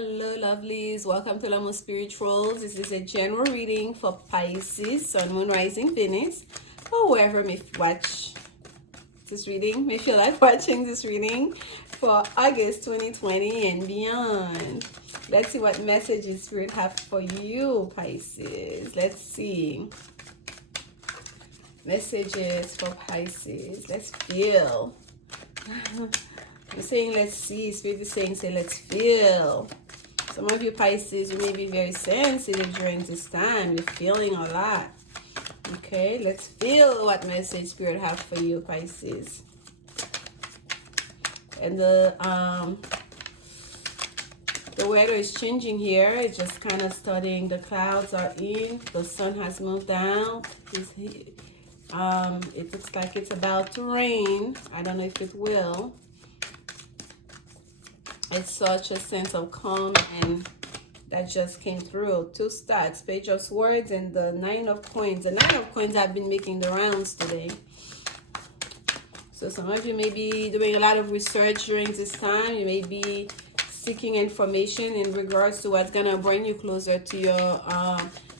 Hello, lovelies. Welcome to Lanmouspiritual. This is a general reading for Pisces, Sun, Moon, Rising, Venus, or whoever may watch this reading, may feel like watching this reading for August 2020 and beyond. Let's see what messages Spirit have for you, Pisces. Let's see. Messages for Pisces. Let's feel. You're saying let's see. Spirit is saying say let's feel. Some of you Pisces, you may be very sensitive during this time. You're feeling a lot. Okay, let's feel what message Spirit have for you, Pisces. And the weather is changing here. It's just kind of starting. The clouds are in. The sun has moved down. It looks like it's about to rain. I don't know if it will. It's such a sense of calm and that just came through. Two stacks, Page of Swords, and the Nine of Coins. The Nine of Coins have been making the rounds today. So some of you may be doing a lot of research during this time. You may be seeking information in regards to what's gonna bring you closer to your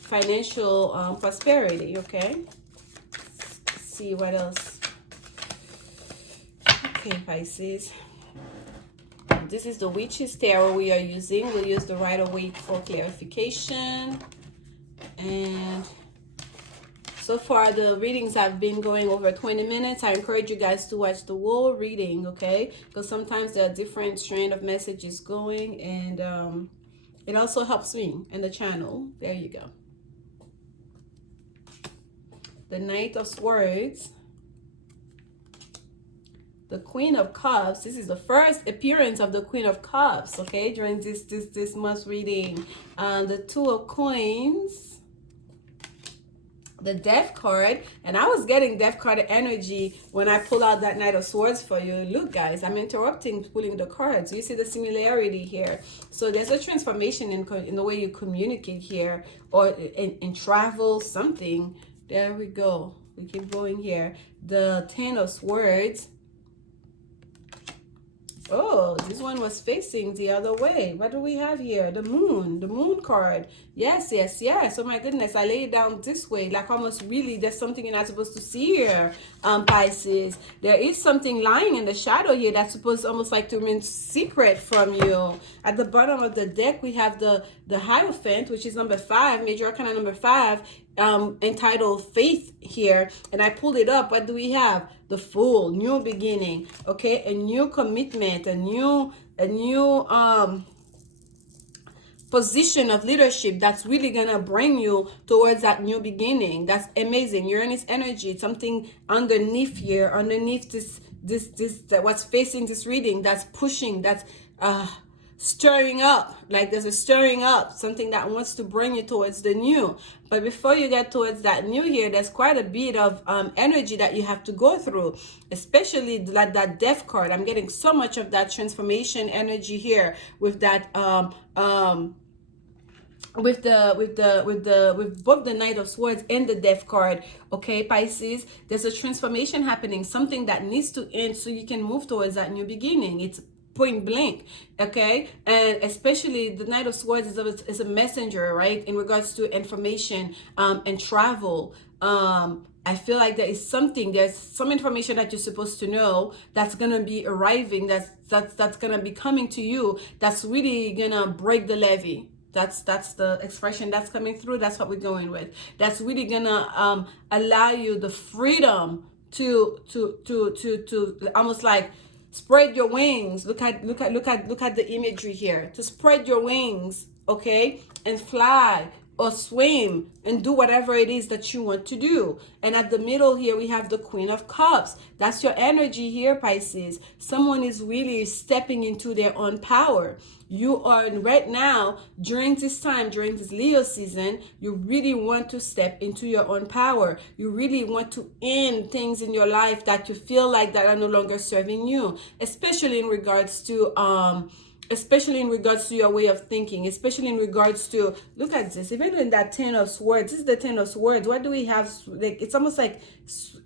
financial prosperity. Okay. Let's see what else. Okay, Pisces. This is the Witch's Tarot we are using. We'll use the Rider-Waite for clarification. And so far, the readings have been going over 20 minutes. I encourage you guys to watch the whole reading, okay? Because sometimes there are different strand of messages going. And it also helps me and the channel. There you go. The Knight of Swords. The Queen of Cups. This is the first appearance of the Queen of Cups, okay, during this month's reading. The Two of Coins, the Death card, and I was getting Death card energy when I pull out that Knight of Swords for you. Look, guys, I'm interrupting pulling the cards. You see the similarity here. So there's a transformation in the way you communicate here, or in travel, something. There we go. We keep going here. The Ten of Swords. Oh, this one was facing the other way. What do we have here? The moon card. Yes, yes, yes. Oh my goodness, I lay it down this way. Like almost really, there's something you're not supposed to see here, Pisces. There is something lying in the shadow here that's supposed almost like to remain secret from you. At the bottom of the deck, we have the Hierophant, which is number 5, Major Arcana number 5, entitled Faith here. And I pulled it up. What do we have? The Fool, new beginning, okay, a new commitment, a new position of leadership that's really gonna bring you towards that new beginning. That's amazing. Uranus energy, something underneath here, underneath this that what's facing this reading, that's pushing, that's stirring up, like there's a stirring up, something that wants to bring you towards the new. But before you get towards that new here, there's quite a bit of energy that you have to go through, especially like that Death card. I'm getting so much of that transformation energy here with that with both the Knight of Swords and the Death card. Okay, Pisces, there's a transformation happening, something that needs to end so you can move towards that new beginning. It's point blank, okay? And especially the Knight of Swords is a messenger, right, in regards to information and travel. I feel like there's some information that you're supposed to know that's gonna be arriving, that's gonna be coming to you, that's really gonna break the levee. That's the expression that's coming through. That's what we're going with. That's really gonna allow you the freedom to almost like spread your wings. Look at the imagery here. To spread your wings, okay, and fly or swim and do whatever it is that you want to do. And at the middle here, we have the Queen of Cups. That's your energy here, Pisces. Someone is really stepping into their own power. You are right now, during this time, during this Leo season, you really want to step into your own power. You really want to end things in your life that you feel like that are no longer serving you, especially in regards to your way of thinking, especially in regards to, look at this, even in that Ten of Swords. This is the Ten of Swords. What do we have? Like, it's almost like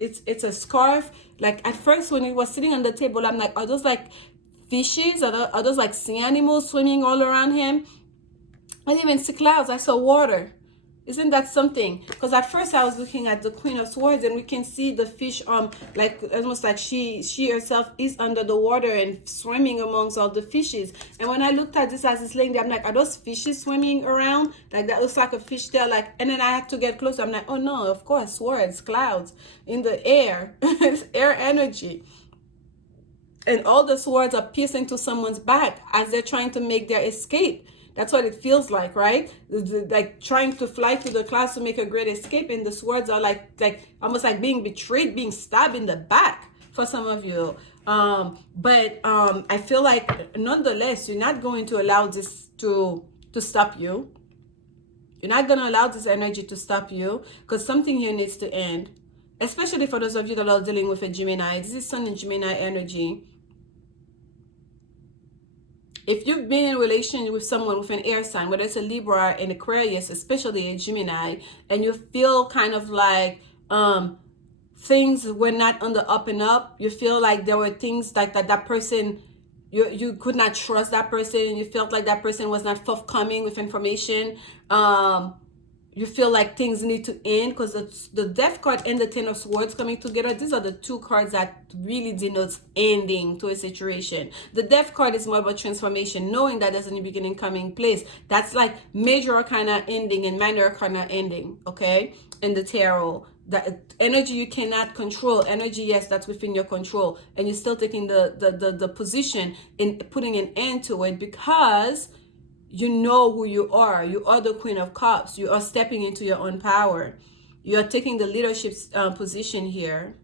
it's a scarf. Like at first when it was sitting on the table, I'm like, are those like fishes? Are those like sea animals swimming all around him? I didn't even see clouds. I saw water. Isn't that something? Because at first I was looking at the Queen of Swords, and we can see the fish, like almost like she herself is under the water and swimming amongst all the fishes. And when I looked at this as it's laying there, I'm like, are those fishes swimming around? Like that looks like a fish tail. Like, and then I had to get closer. I'm like, oh no, of course, swords, clouds in the air, it's air energy. And all the swords are piercing to someone's back as they're trying to make their escape. That's what it feels like, right? Like trying to fly through the clouds to make a great escape, and the swords are like almost like being betrayed, being stabbed in the back for some of you. But I feel like nonetheless, you're not going to allow this to stop you. You're not going to allow this energy to stop you, because something here needs to end. Especially for those of you that are dealing with a Gemini. This is Sun and Gemini energy. If you've been in a relationship with someone with an air sign, whether it's a Libra, an Aquarius, especially a Gemini, and you feel kind of like things were not on the up and up, you feel like there were things like that person, you could not trust that person, and you felt like that person was not forthcoming with information, you feel like things need to end, because the Death card and the Ten of Swords coming together, these are the two cards that really denotes ending to a situation. The Death card is more about transformation, knowing that there's a new beginning coming place. That's like major arcana ending and minor arcana ending, okay? In the tarot, that energy you cannot control, energy, yes, that's within your control, and you're still taking the position in putting an end to it, because you know who you are. You are the Queen of Cups. You are stepping into your own power. You are taking the leadership position here.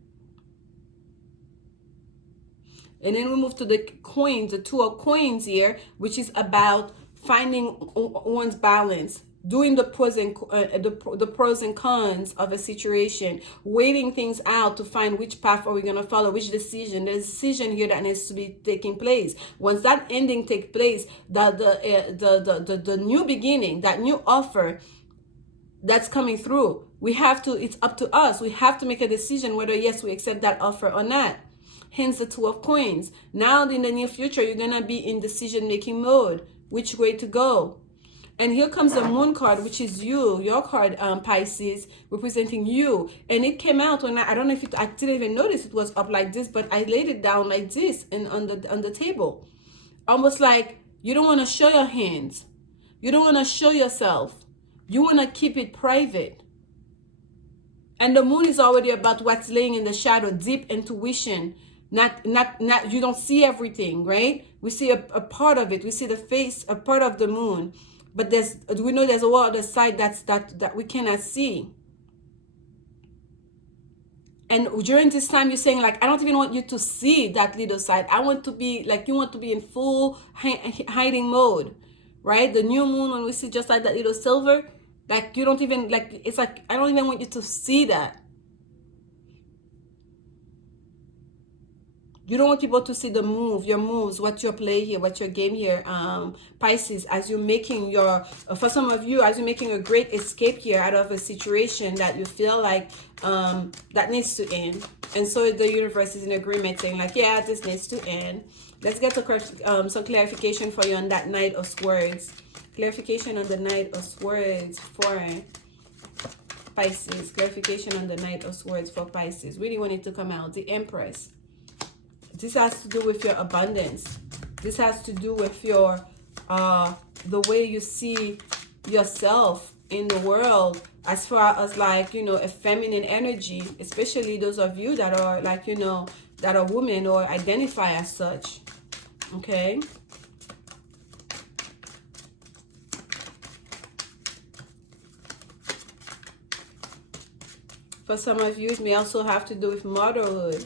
And then we move to the coins, the Two of Coins here, which is about finding one's balance, doing the pros and the pros and cons of a situation, weighing things out to find which path are we going to follow, which decision. There's a decision here that needs to be taking place. Once that ending takes place, the new beginning, that new offer that's coming through, we have to, it's up to us. We have to make a decision whether yes, we accept that offer or not. Hence the Two of Coins. Now in the near future, you're going to be in decision-making mode, which way to go. And here comes the Moon card, which is you, your card, Pisces, representing you. And it came out when I don't know if I didn't even notice it was up like this, but I laid it down like this and on the table. Almost like you don't want to show your hands. You don't want to show yourself. You want to keep it private. And the moon is already about what's laying in the shadow, deep intuition. Not you don't see everything, right? We see a part of it. We see the face, a part of the moon. But we know there's a whole other side that we cannot see. And during this time, you're saying like, I don't even want you to see that little side. I want to be like, you want to be in full hiding mode, right? The new moon, when we see just like that little silver, like you don't even like, it's like, I don't even want you to see that. You don't want people to see the your moves, what your play here, what your game here, Pisces, as you're making your, for some of you, as you're making a great escape here out of a situation that you feel like that needs to end. And so the universe is in agreement saying like, yeah, this needs to end. Let's get to some clarification for you on that Knight of Swords. Clarification on the Knight of Swords for Pisces. Clarification on the Knight of Swords for Pisces. Really want it to come out. The Empress. This has to do with your abundance. This has to do with your the way you see yourself in the world, as far as like, you know, a feminine energy, especially those of you that are like, you know, that are women or identify as such. Okay. For some of you, it may also have to do with motherhood.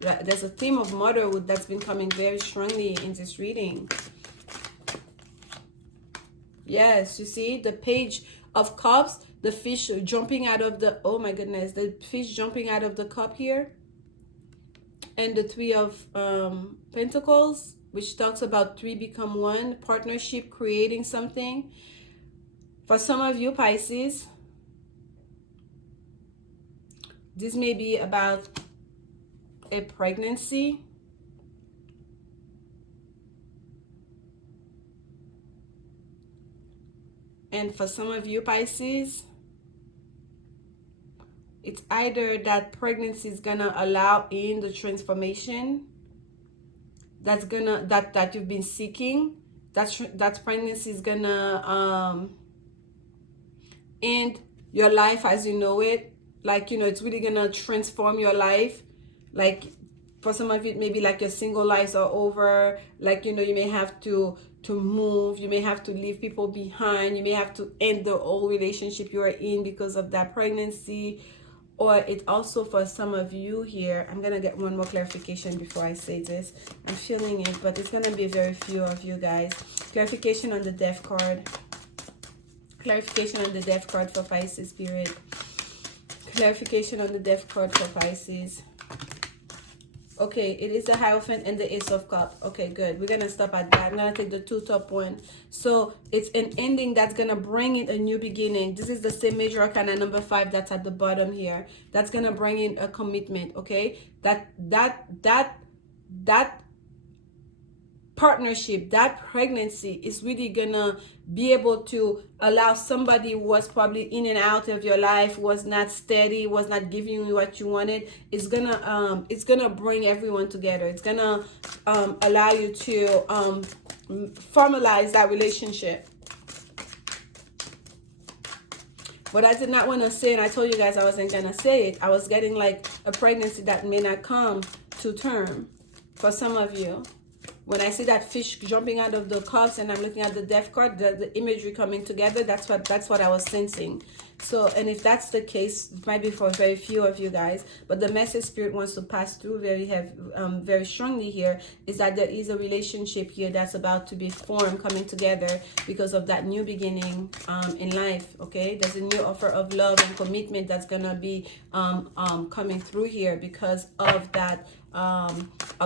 There's a theme of motherhood that's been coming very strongly in this reading. Yes, you see the Page of Cups, the fish jumping out of the, oh my goodness, the fish jumping out of the cup here. And the Three of Pentacles, which talks about three become one, partnership, creating something. For some of you, Pisces, this may be about a pregnancy. And for some of you, Pisces, it's either that pregnancy is gonna allow in the transformation that you've been seeking. That pregnancy is gonna end your life as you know it. Like, you know, it's really gonna transform your life. Like, for some of you, maybe like your single lives are over. Like, you know, you may have to move, you may have to leave people behind, you may have to end the old relationship you are in because of that pregnancy. Or it also, for some of you here, I'm gonna get one more clarification before I say this. I'm feeling it, but it's gonna be very few of you guys. Clarification on the death card. Clarification on the death card for Pisces spirit. Clarification on the death card for Pisces. Okay, it is the Hierophant and the Ace of Cups. Okay, good. We're going to stop at that. I'm going to take the two top one. So it's an ending that's going to bring in a new beginning. This is the same major arcana number 5 that's at the bottom here. That's going to bring in a commitment, okay? That partnership, that pregnancy is really gonna be able to allow somebody who was probably in and out of your life, was not steady, was not giving you what you wanted. It's gonna bring everyone together. It's gonna allow you to formalize that relationship. But I did not want to say, and I told you guys I wasn't gonna say it. I was getting like a pregnancy that may not come to term for some of you. When I see that fish jumping out of the cups and I'm looking at the death card, the imagery coming together, that's what I was sensing. So, and if that's the case, it might be for very few of you guys, but the message spirit wants to pass through very strongly here is that there is a relationship here that's about to be formed, coming together because of that new beginning in life. Okay, there's a new offer of love and commitment that's gonna be coming through here because of that.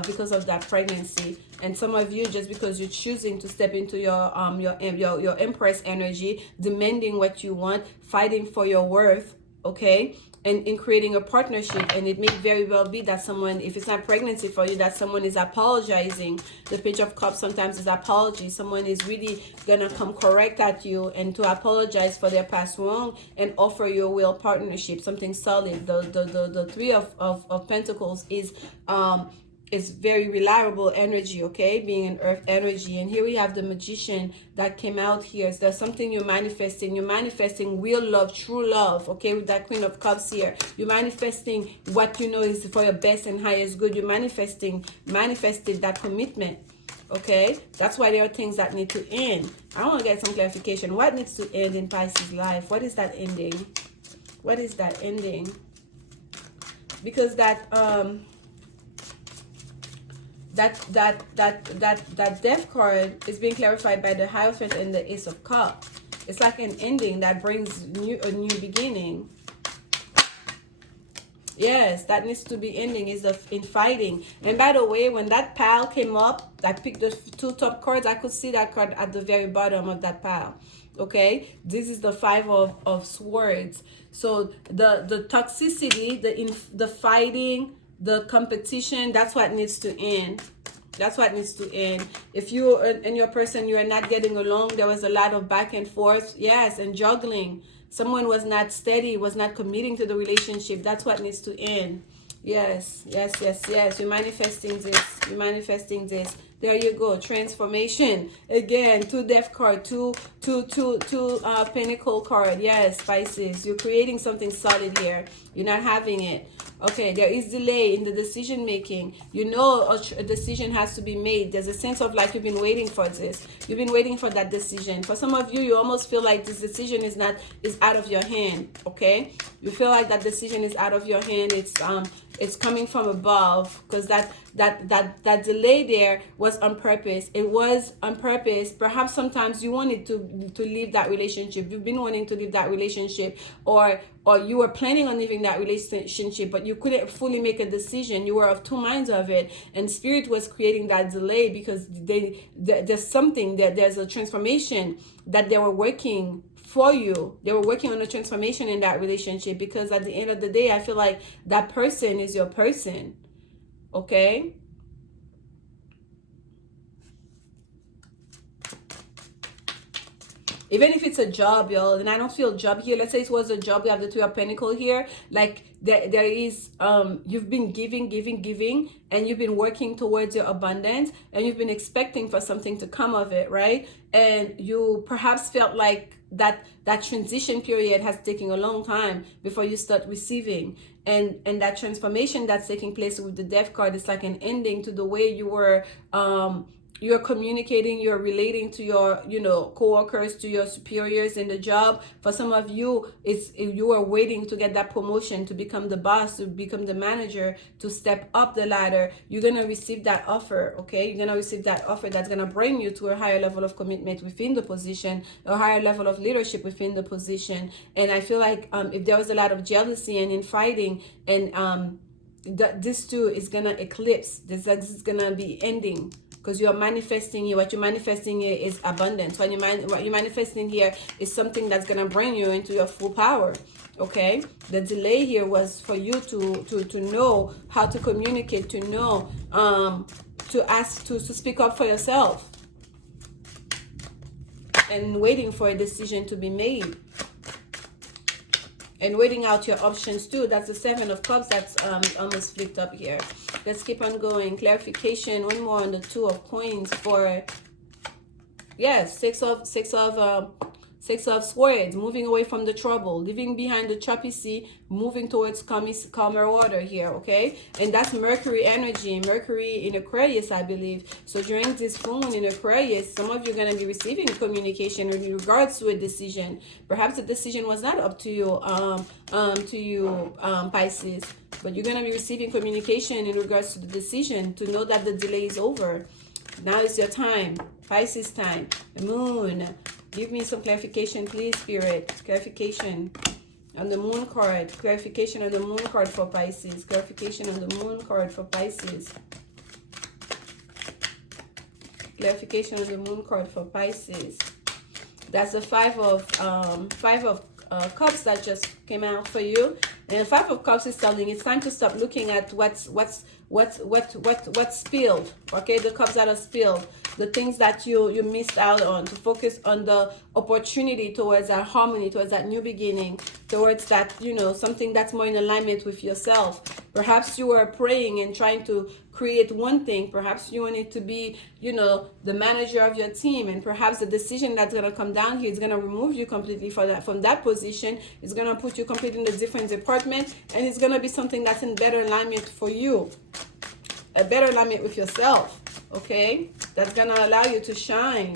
Because of that pregnancy. And some of you, just because you're choosing to step into your Empress energy, demanding what you want, fighting for your worth, okay, and in creating a partnership. And it may very well be that someone, if it's not pregnancy for you, that someone is apologizing. The Page of Cups sometimes is apology. Someone is really gonna come correct at you and to apologize for their past wrong and offer you a real partnership, something solid. The Three of Pentacles is very reliable energy, okay, being an earth energy. And here we have the Magician that came out here. So there's something you're manifesting real love, true love, okay, with that Queen of Cups here. You're manifesting what you know is for your best and highest good. You're manifesting that commitment, okay. That's why there are things that need to end. I want to get some clarification. What needs to end in Pisces life? What is that ending? What is that ending? Because that death card is being clarified by the Hierophant and the Ace of Cups. It's like an ending that brings a new beginning. Yes, that needs to be ending is in fighting. And by the way, when that pile came up, I picked the two top cards. I could see that card at the very bottom of that pile. Okay, this is the Five of Swords. So the toxicity, the fighting, the competition, that's what needs to end. That's what needs to end. If you and your person, you are not getting along, there was a lot of back and forth, yes, and juggling. Someone was not steady, was not committing to the relationship. That's what needs to end. Yes, yes, yes, yes. You're manifesting this. You're manifesting this. There you go. Transformation. Again, two death card, two pentacle card. Yes, Pisces. You're creating something solid here. You're not having it. Okay, there is delay in the decision making. You know a decision has to be made. There's a sense of like you've been waiting for this. You've been waiting for that decision. For some of you, you almost feel like this decision is out of your hand. Okay, you feel like that decision is out of your hand. It's coming from above, because that delay there was on purpose. It was on purpose. Perhaps sometimes you wanted to leave that relationship. You've been wanting to leave that relationship, or you were planning on leaving that relationship, but you couldn't fully make a decision. You were of two minds of it, and Spirit was creating that delay because there's something that there's a transformation that they were working for you. They were working on a transformation in that relationship, because at the end of the day, I feel like that person is your person. Okay? Even if it's a job, y'all, and I don't feel job here. Let's say it was a job. We have the Three of Pentacles here. Like there is, you've been giving, and you've been working towards your abundance, and you've been expecting for something to come of it, right? And you perhaps felt like that transition period has taken a long time before you start receiving, and that transformation that's taking place with the Death card is like an ending to the way you were you're communicating, you're relating to your, you know, coworkers, to your superiors in the job. For some of you, you are waiting to get that promotion, to become the boss, to become the manager, to step up the ladder. You're going to receive that offer, okay? You're going to receive that offer that's going to bring you to a higher level of commitment within the position, a higher level of leadership within the position. And I feel like if there was a lot of jealousy and infighting, and this too is going to eclipse. This is going to be ending. Because you are manifesting here. What you're manifesting here is abundance. What you're manifesting here is something that's going to bring you into your full power. Okay? The delay here was for you to know how to communicate, to know, to ask, to speak up for yourself. And waiting for a decision to be made. And waiting out your options too. That's the Seven of Cups that's almost flipped up here. Let's keep on going. Clarification. One more on the Two of Coins for, yes, Six of Swords. Moving away from the trouble. Leaving behind the choppy sea. Moving towards calmer water here, okay? And that's Mercury energy. Mercury in Aquarius, I believe. So during this full moon in Aquarius, some of you are going to be receiving communication in regards to a decision. Perhaps the decision was not up to you, Pisces. But you're going to be receiving communication in regards to the decision, to know that the delay is over. Now is your time. Pisces time. The moon. Give me some clarification, please, Spirit. Clarification on the Moon card. Clarification on the Moon card for Pisces. Clarification on the Moon card for Pisces. Clarification on the Moon card for Pisces. That's the Five of Cups that just came out for you. And the Five of Cups is telling it's time to stop looking at what's spilled. Okay, the cups that are spilled, the things that you missed out on, to focus on the opportunity towards that harmony, towards that new beginning, towards that, you know, something that's more in alignment with yourself. Perhaps you were praying and trying to create one thing. Perhaps you wanted to be, you know, the manager of your team, and perhaps the decision that's going to come down here is going to remove you completely from that position. It's going to put you completely in a different department, and it's going to be something that's in better alignment for you, a better alignment with yourself, okay? That's going to allow you to shine.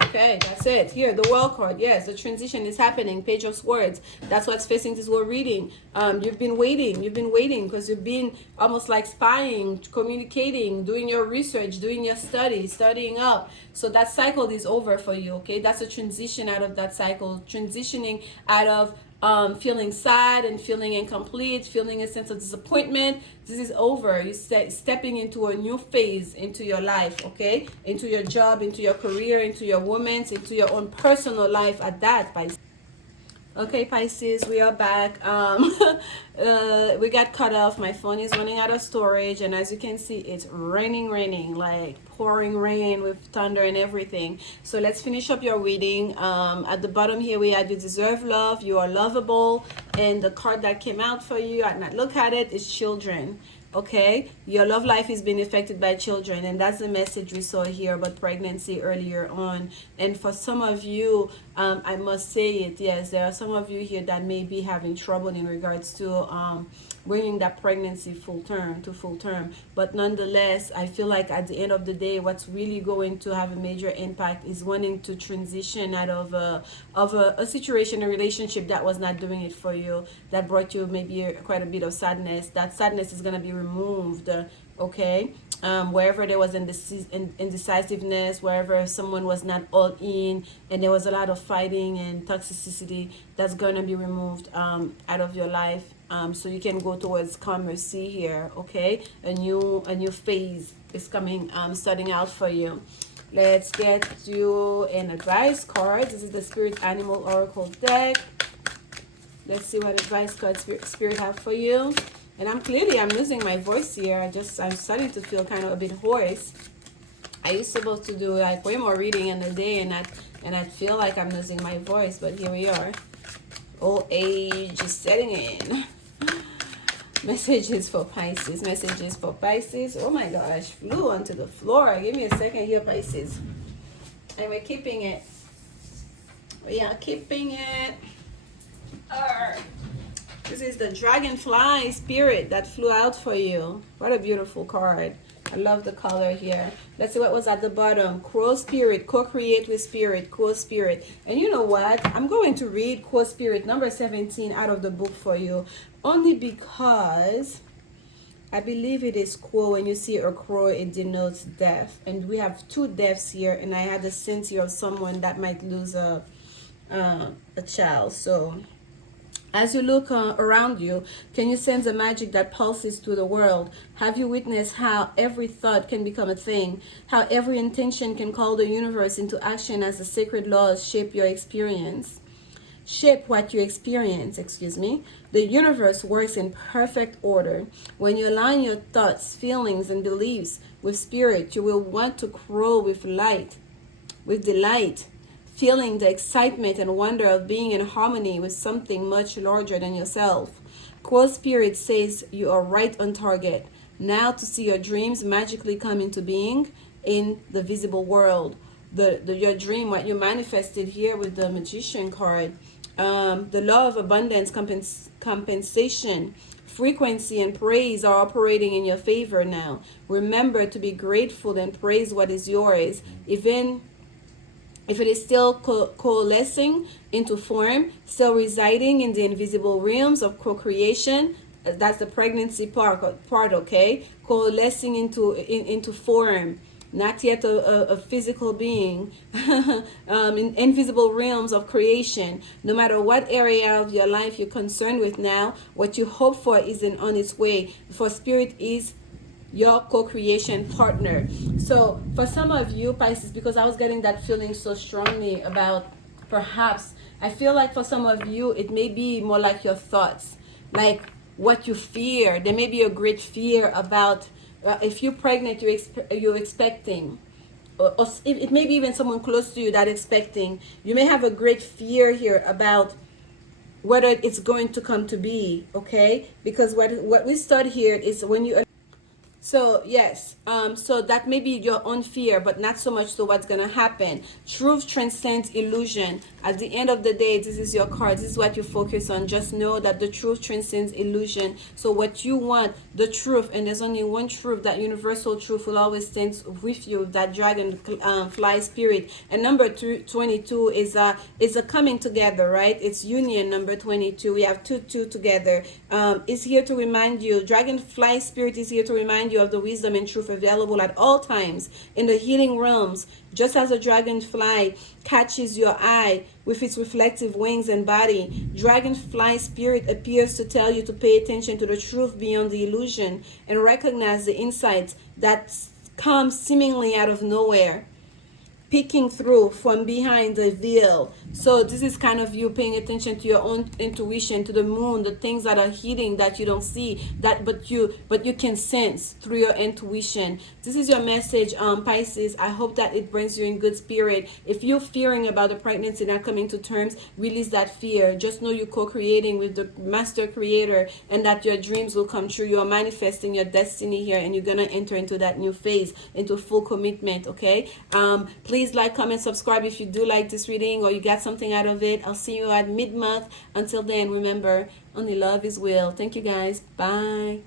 Okay, that's it. Here, the World card. Yes, the transition is happening. Page of Swords. That's what's facing this whole reading. You've been waiting. You've been waiting because you've been almost like spying, communicating, doing your research, doing your studying up. So that cycle is over for you, okay? That's a transition out of that cycle. Transitioning out of feeling sad and feeling incomplete, feeling a sense of disappointment. This is over. You're stepping into a new phase into your life, okay? Into your job, into your career, into your romance, into your own personal life at that, Pisces. Okay, Pisces, we are back. We got cut off. My phone is running out of storage, and as you can see, it's raining, like pouring rain with thunder and everything. So let's finish up your reading. At the bottom here, we had you deserve love, you are lovable, and the card that came out for you, I not look at it, is children. Okay, your love life is being affected by children, and that's the message we saw here about pregnancy earlier on. And for some of you, I must say it, yes, there are some of you here that may be having trouble in regards to bringing that pregnancy full term. But nonetheless, I feel like at the end of the day, what's really going to have a major impact is wanting to transition out of a situation, a relationship that was not doing it for you, that brought you maybe quite a bit of sadness. That sadness is going to be removed, okay? Wherever there was indecisiveness, wherever someone was not all in, and there was a lot of fighting and toxicity, that's going to be removed out of your life. So you can go towards calmer sea here, okay? A new phase is coming, starting out for you. Let's get you an advice card. This is the Spirit Animal Oracle deck. Let's see what advice card Spirit have for you. And I'm losing my voice here. I'm starting to feel kind of a bit hoarse. I used supposed to do like way more reading in the day, and I feel like I'm losing my voice, but here we are. Old age is setting in. Messages for Pisces. Messages for Pisces. Oh my gosh, flew onto the floor. Give me a second here, Pisces. And we're keeping it. We are keeping it. This is the Dragonfly Spirit that flew out for you. What a beautiful card. I love the color here. Let's see what was at the bottom. Crow Spirit, co-create with Spirit, Crow Spirit. And you know what? I'm going to read Crow Spirit number 17 out of the book for you. Only because I believe it is crow. When you see a crow, it denotes death. And we have 2 deaths here. And I had a sense here of someone that might lose a child. So as you look around you, can you sense the magic that pulses through the world? Have you witnessed how every thought can become a thing? How every intention can call the universe into action as the sacred laws shape your experience? Shape what you experience, excuse me. The universe works in perfect order. When you align your thoughts, feelings, and beliefs with spirit, you will want to crow with light, with delight, feeling the excitement and wonder of being in harmony with something much larger than yourself. Crow Spirit says you are right on target. Now to see your dreams magically come into being in the visible world. Your dream, what you manifested here with the Magician card. The law of abundance, compensation, frequency, and praise are operating in your favor now. Remember to be grateful and praise what is yours. Even if it is still coalescing into form, still residing in the invisible realms of co-creation, that's the pregnancy part, okay? Coalescing into form, not yet a physical being, in invisible realms of creation. No matter what area of your life you're concerned with now, what you hope for is on its way. For Spirit is your co-creation partner. So for some of you, Pisces, because I was getting that feeling so strongly about, perhaps I feel like for some of you it may be more like your thoughts, like what you fear. There may be a great fear about if you're pregnant, you're expecting, or it may be even someone close to you that expecting. You may have a great fear here about whether it's going to come to be, okay? Because what we start here is when you. So yes, so that may be your own fear, but not so much so what's gonna happen. Truth transcends illusion. At the end of the day, this is your card. This is what you focus on. Just know that the truth transcends illusion. So what you want, the truth, and there's only one truth, that universal truth will always stand with you, that dragon fly spirit. And number 22 is a coming together, right? It's union, number 22. We have 2 together. It's here to remind you, dragonfly spirit is here to remind you of the wisdom and truth available at all times in the healing realms. Just as a dragonfly catches your eye with its reflective wings and body, dragonfly spirit appears to tell you to pay attention to the truth beyond the illusion and recognize the insights that come seemingly out of nowhere, peeking through from behind the veil. So this is kind of you paying attention to your own intuition, to the moon, the things that are hidden that you don't see, but you can sense through your intuition. This is your message, Pisces. I hope that it brings you in good spirit. If you're fearing about the pregnancy not coming to terms, release that fear. Just know you're co-creating with the master creator, and that your dreams will come true. You're manifesting your destiny here, and you're gonna enter into that new phase, into full commitment. Okay, please like, comment, subscribe if you do like this reading or you got something out of it. I'll see you at mid-month. Until then, remember, only love is will. Thank you guys. Bye.